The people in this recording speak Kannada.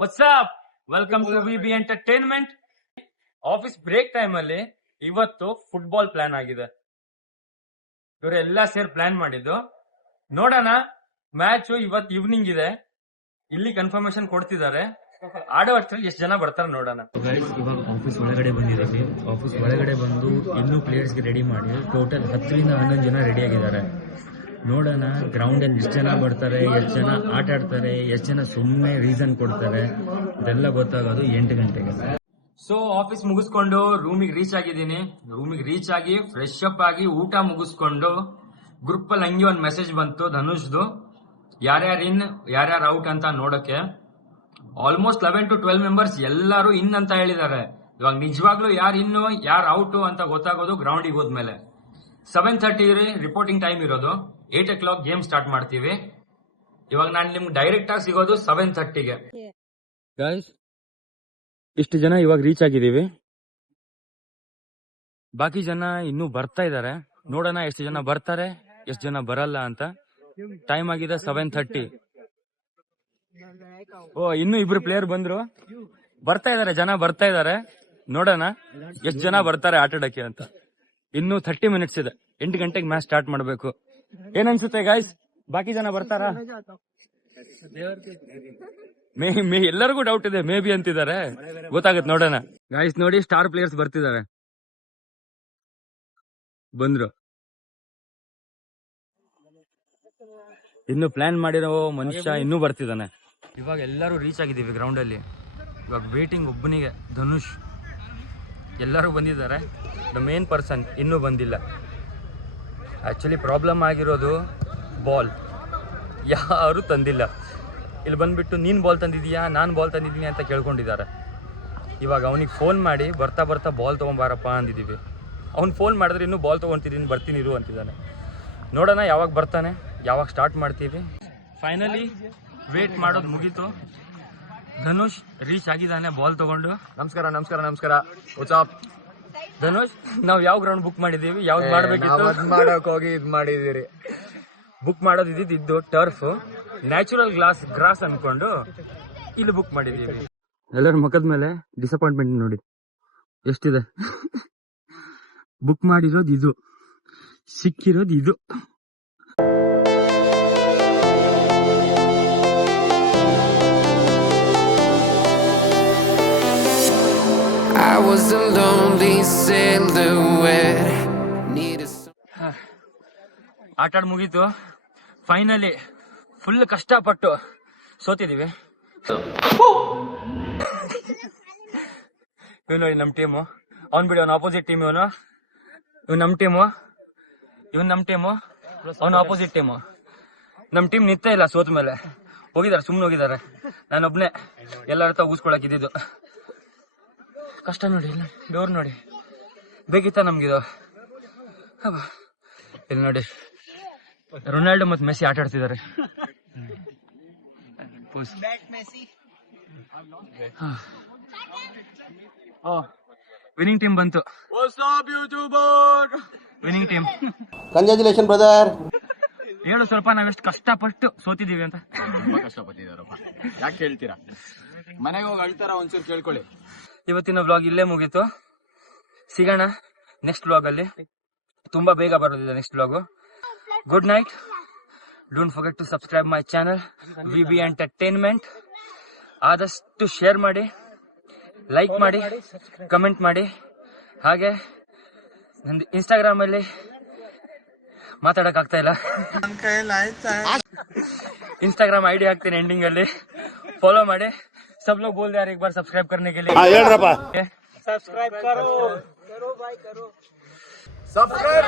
WhatsApp welcome to VB entertainment. Office break time ಅಲ್ಲಿ ಇವತ್ತು ಫುಟ್ಬಾಲ್ ಪ್ಲಾನ್ ಆಗಿದೆ. ಇವರೆಲ್ಲ ಸೇರಿ ಪ್ಲಾನ್ ಮಾಡಿದ್ದು. ನೋಡೋಣ, ಮ್ಯಾಚ್ ಇವತ್ತು ಈವ್ನಿಂಗ್ ಇದೆ. ಇಲ್ಲಿ ಕನ್ಫರ್ಮೇಶನ್ ಕೊಡ್ತಿದ್ದಾರೆ. ಆಡೋ ಅಷ್ಟರಲ್ಲಿ ಎಷ್ಟು ಜನ ಬರ್ತಾರೆ ನೋಡೋಣ. ಇವಾಗ ಆಫೀಸ್ ಒಳಗಡೆ ಬಂದಿದ್ದೀವಿ. ಆಫೀಸ್ ಒಳಗಡೆ ಬಂದು ಇನ್ನೂ ಪ್ಲೇಯರ್ಸ್ಗೆ ರೆಡಿ ಮಾಡಿ ಟೋಟಲ್ 10ರಿಂದ 11 ಜನ ರೆಡಿ ಆಗಿದ್ದಾರೆ. ನೋಡೋಣ ಗ್ರೌಂಡ್ ಅಲ್ಲಿ ಎಷ್ಟು ಜನ ಬರ್ತಾರೆ, ಎಷ್ಟು ಜನ ಆಟ ಆಡ್ತಾರೆ, ಎಷ್ಟು ಜನ ಸುಮ್ಮನೆ ರೀಸನ್ ಕೊಡ್ತಾರೆ, ಇದೆಲ್ಲ ಗೊತ್ತಾಗೋದು 8 ಗಂಟೆಗೆ. ಸೊ ಆಫೀಸ್ ಮುಗಿಸ್ಕೊಂಡು ರೂಮಿಗೆ ರೀಚ್ ಆಗಿದ್ದೀನಿ. ರೂಮಿಗೆ ರೀಚ್ ಆಗಿ ಫ್ರೆಶ್ ಅಪ್ ಆಗಿ ಊಟ ಮುಗಿಸ್ಕೊಂಡು ಗ್ರೂಪ್ ಅಲ್ಲಿ ಹಂಗೆ ಒಂದು ಮೆಸೇಜ್ ಬಂತು ಧನುಷ್ದು, ಯಾರ್ಯಾರು ಇನ್ ಯಾರ್ಯಾರು ಔಟ್ ಅಂತ ನೋಡಕ್ಕೆ. ಆಲ್ಮೋಸ್ಟ್ 11 to 12 ಮೆಂಬರ್ಸ್ ಎಲ್ಲರೂ ಇನ್ ಅಂತ ಹೇಳಿದ್ದಾರೆ. ಇವಾಗ ನಿಜವಾಗ್ಲೂ ಯಾರು ಇನ್ನು ಯಾರು ಔಟ್ ಅಂತ ಗೊತ್ತಾಗೋದು ಗ್ರೌಂಡಿಗೆ ಹೋದ್ಮೇಲೆ. 7:30 ರಿಪೋರ್ಟಿಂಗ್ ಟೈಮ್ ಇರೋದು. 8 o'clock ಗೇಮ್ ಸ್ಟಾರ್ಟ್ ಮಾಡ್ತೀವಿ. ಇವಾಗ ನಾನು ನಿಮ್ಗೆ ಡೈರೆಕ್ಟ್ ಆಗಿ ಸಿಗೋದು 7:30ಗೆ. ಗೈಸ್, ಇಷ್ಟು ಜನ ಇವಾಗ ರೀಚ್ ಆಗಿದ್ದೀವಿ. ಬಾಕಿ ಜನ ಇನ್ನೂ ಬರ್ತಾ ಇದ್ದಾರೆ. ನೋಡೋಣ ಎಷ್ಟು ಜನ ಬರ್ತಾರೆ, ಎಷ್ಟು ಜನ ಬರಲ್ಲ ಅಂತ. ಟೈಮ್ ಆಗಿದೆ 7:30. ಇನ್ನೂ ಇಬ್ರು ಪ್ಲೇಯರ್ ಬಂದ್ರು, ಬರ್ತಾ ಇದಾರೆ, ಜನ ಬರ್ತಾ ಇದಾರೆ. ನೋಡೋಣ ಎಷ್ಟು ಜನ ಬರ್ತಾರೆ ಆಟ ಆಡಕ್ಕೆ ಅಂತ. ಇನ್ನು 30 ಮಿನಿಟ್ಸ್ ಇದೆ. 8 ಗಂಟೆಗೆ ಮ್ಯಾಚ್ ಸ್ಟಾರ್ಟ್ ಮಾಡ್ಬೇಕು. ಏನನ್ಸುತ್ತೆ ಗಾಯ್ಸ್, ಬಾಕಿ ಜನ ಬರ್ತಾರಾ? ಎಲ್ಲರಿಗೂ ಡೌಟ್ ಇದೆ, ಮೇ ಬಿ ಅಂತಿದ್ದಾರೆ. ಗೊತ್ತಾಗುತ್ತೆ, ನೋಡೋಣ. ಗಾಯ್ಸ್ ನೋಡಿ, ಸ್ಟಾರ್ ಪ್ಲೇಯರ್ಸ್ ಬರ್ತಿದ್ದಾರೆ. ಬಂದ್ರು. ಇನ್ನು ಪ್ಲಾನ್ ಮಾಡಿರೋ ಮನುಷ್ಯ ಇನ್ನೂ ಬರ್ತಿದ್ದಾನೆ. ಇವಾಗ ಎಲ್ಲರೂ ರೀಚ್ ಆಗಿದ್ದೀವಿ ಗ್ರೌಂಡ್ ಅಲ್ಲಿ. ಇವಾಗ ವೇಟಿಂಗ್ ಒಬ್ಬನಿಗೆ, ಧನುಷ್. ಎಲ್ಲರೂ ಬಂದಿದ್ದಾರೆ. ದ ಮೇನ್ ಪರ್ಸನ್ ಇನ್ನೂ ಬಂದಿಲ್ಲ. ಆಕ್ಚುಲಿ ಪ್ರಾಬ್ಲಮ್ ಆಗಿರೋದು ಬಾಲ್ ಯಾರು ತಂದಿಲ್ಲ. ಇಲ್ಲಿ ಬಂದ್ಬಿಟ್ಟು ನೀನು ಬಾಲ್ ತಂದಿದೀಯಾ, ನಾನು ಬಾಲ್ ತಂದಿದ್ದೀನಿ ಅಂತ ಕೇಳ್ಕೊಂಡಿದ್ದಾರೆ. ಇವಾಗ ಅವನಿಗೆ ಫೋನ್ ಮಾಡಿ ಬರ್ತಾ ಬರ್ತಾ ಬಾಲ್ ತೊಗೊಂಬಾರಪ್ಪ ಅಂದಿದ್ದೀವಿ. ಅವ್ನು ಫೋನ್ ಮಾಡಿದ್ರೆ ಇನ್ನೂ ಬಾಲ್ ತೊಗೊತಿದ್ದೀನಿ, ಬರ್ತೀನಿ ಇರು ಅಂತಿದ್ದಾನೆ. ನೋಡೋಣ ಯಾವಾಗ ಬರ್ತಾನೆ, ಯಾವಾಗ ಸ್ಟಾರ್ಟ್ ಮಾಡ್ತೀವಿ. ಫೈನಲಿ ವೇಟ್ ಮಾಡೋದು ಮುಗೀತು. ಧನುಷ್ ರೀಚ್ ಆಗಿದ್ದಾನೆ ಬಾಲ್ ತಗೊಂಡು. ನಮಸ್ಕಾರ ನಮಸ್ಕಾರ ನಮಸ್ಕಾರ. ವಾಟ್ಸ್ಆಪ್ ಧನುಷ್, ನಾವು ಯಾವ ಗ್ರೌಂಡ್ ಬುಕ್ ಮಾಡಿದೀವಿ, ಯಾವ್ದು ಮಾಡ್ಬೇಕಿತ್ತು ಮಾಡಕ್ ಹೋಗಿ ಇದ್ ಮಾಡಿದಿರಿ. ಬುಕ್ ಮಾಡೋದು ಇದ್ದು ಟರ್ಫ್, ನ್ಯಾಚುರಲ್ ಗ್ರಾಸ್ ಅನ್ಕೊಂಡು ಇಲ್ಲಿ ಬುಕ್ ಮಾಡಿದೀವಿ. ಎಲ್ಲರ ಮುಖದ ಮೇಲೆ ಡಿಸಪಾಯಿಂಟ್ಮೆಂಟ್ ನೋಡಿ ಎಷ್ಟಿದೆ. ಬುಕ್ ಮಾಡಿರೋದು ಇದು, ಸಿಕ್ಕಿರೋದು ಇದು. I was a lonely silhouette. ಆಟ ಆಡ್ ಮುಗೀತು. ಫೈನಲಿ ಫುಲ್ ಕಷ್ಟಪಟ್ಟು ಸೋತಿದೀವಿ. ಇವ್ ನೋಡಿ ನಮ್ ಟೀಮು. ಅವ್ನ್ ಬಿಡಿ, ಅವ್ನ ಆಪೋಸಿಟ್ ಟೀಮ್. ಇವ್ ನಮ್ ಟೀಮು, ಇವನ್ ನಮ್ ಟೀಮು, ಅವ್ನ ಆಪೋಸಿಟ್ ಟೀಮು. ನಮ್ ಟೀಮ್ ನಿಂತ ಇಲ್ಲ, ಸೋತ ಮೇಲೆ ಹೋಗಿದ್ದಾರೆ, ಸುಮ್ನೆ ಹೋಗಿದ್ದಾರೆ. ನಾನೊಬ್ನೇ ಎಲ್ಲರ ಹತ್ರ ಊಸ್ಕೊಳಕ್ ಇದ್ದಿದ್ದು. ಕಷ್ಟ ನೋಡಿ, ಇಲ್ಲ ಡೋರ್ ನೋಡಿ, ಬೇಕಿತ್ತ ನಮ್ಗಿದು. ಇಲ್ಲಿ ನೋಡಿ, ರೊನಾಲ್ಡೋ ಮತ್ತು ಮೆಸ್ಸಿ ಆಟ ಆಡ್ತಿದ್ದಾರೆ. ವಿನಿಂಗ್ ಟೀಮ್ ಬಂತು. Winning team. Congratulation brother. ಹೇಳು ಸ್ವಲ್ಪ, ನಾವೆಷ್ಟು ಕಷ್ಟಪಟ್ಟು ಸೋತಿದೀವಿ ಅಂತ. ತುಂಬಾ ಕಷ್ಟಪಟ್ಟಿದಾರಪ್ಪ, ಯಾಕೆ ಹೇಳ್ತೀರಾ? ಮನೆಗೆ ಹೋಗಿ ಅಳ್ತಾರ, ಒಂಚೂರು ಕೇಳ್ಕೊಳ್ಳಿ. ಇವತ್ತಿನ ವ್ಲಾಗ್ ಇಲ್ಲೇ ಮುಗೀತು. ಸಿಗೋಣ ನೆಕ್ಸ್ಟ್ ವ್ಲಾಗ್ ಅಲ್ಲಿ. ತುಂಬಾ ಬೇಗ ಬರೋದಿದೆ next vlog. Good night. Don't forget to subscribe my channel VB entertainment. ಆದಷ್ಟು ಶೇರ್ ಮಾಡಿ, ಲೈಕ್ ಮಾಡಿ, ಕಮೆಂಟ್ ಮಾಡಿ. ಹಾಗೆ ನಂದು ಇನ್ಸ್ಟಾಗ್ರಾಮ್ ಅಲ್ಲಿ ಮಾತಾಡಕ್ ಆಗ್ತಾ ಇಲ್ಲ. इंस्टाग्राम आईडी हाक्ತೀನಿ ಎಂಡಿಂಗ್ ಅಲ್ಲಿ, फॉलो ಮಾಡಿ. सब लोग बोल रहे यार एक बार सब्सक्राइब करने के लिए. सब्सक्राइब करो भाई, करो सब्सक्राइब.